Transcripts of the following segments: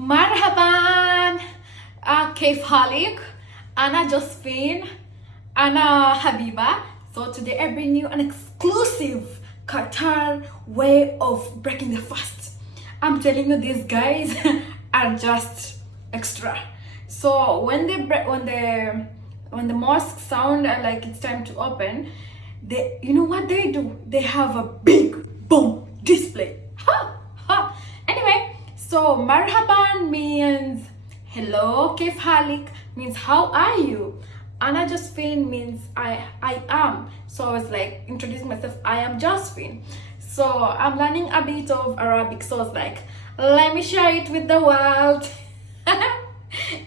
مرحبا كيف حالك؟ أنا جوزفين أنا حبيبة. So today I bring you an exclusive Qatar way of breaking the fast. I'm telling you, these guys are just extra. So when the mosque sound like it's time to open, you know what they do? They have a big boom display. Ha ha. Anyway, so marhaban means hello, kif halik means how are you? Ana Josephine means I am. So I was like introducing myself, I am Josephine. So I'm learning a bit of Arabic, so I was like, let me share it with the world.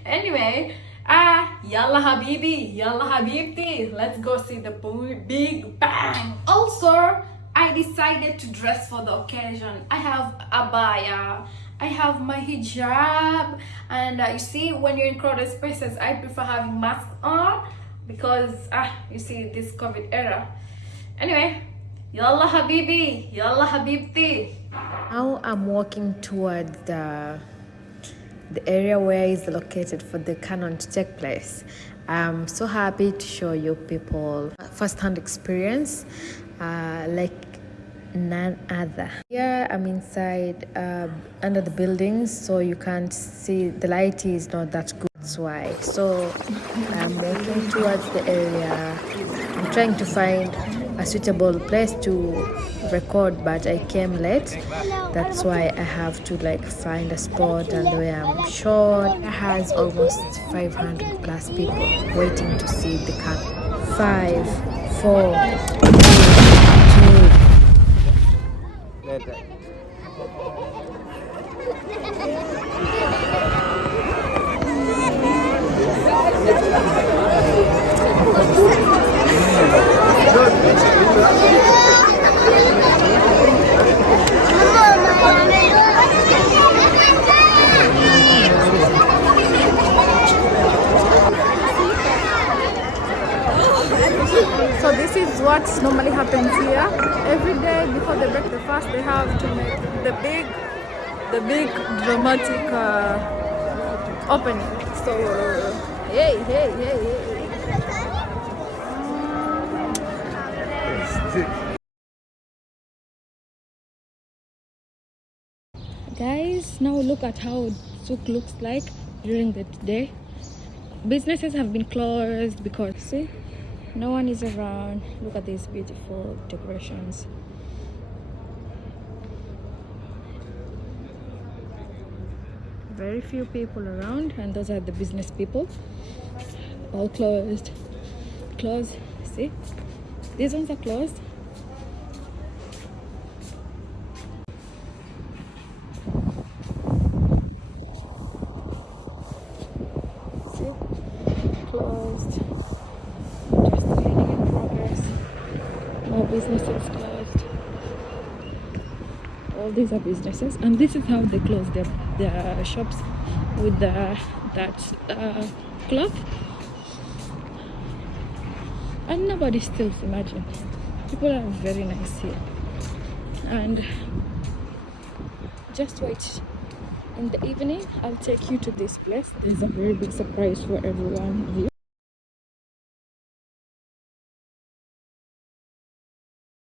Anyway, yalla habibi, yalla habibti, let's go see the big bang. Also, I decided to dress for the occasion. I have abaya, I have my hijab, and you see, when you're in crowded spaces, I prefer having masks on because you see, this COVID era. Anyway, yalla habibi, yalla habibti. Now I'm walking towards the area where is located for the canon to take place. I'm so happy to show you people first-hand experience like none other. Here I'm inside under the buildings, so you can't see, the light is not that good, that's why. So I'm walking towards the area. I'm trying to find a suitable place to record, but I came late, that's why I have to like find a spot, and the way I'm short, it has almost 500 plus people waiting to see the car. 5, 4, 3, 2. So this is what normally happens here. Every day before they break the fast, they have to make the big dramatic opening. So hey. Guys, now look at how souk looks like during the day. Businesses have been closed because, see, no one is around. Look at these beautiful decorations. Very few people around, and those are the business people. All closed. See, these ones are closed. See, closed. Just cleaning in progress. More businesses closed. All these are businesses, and this is how they close their shops with that cloth. And nobody steals, imagine. People are very nice here. And just wait, in the evening I'll take you to this place. There's a very big surprise for everyone of you.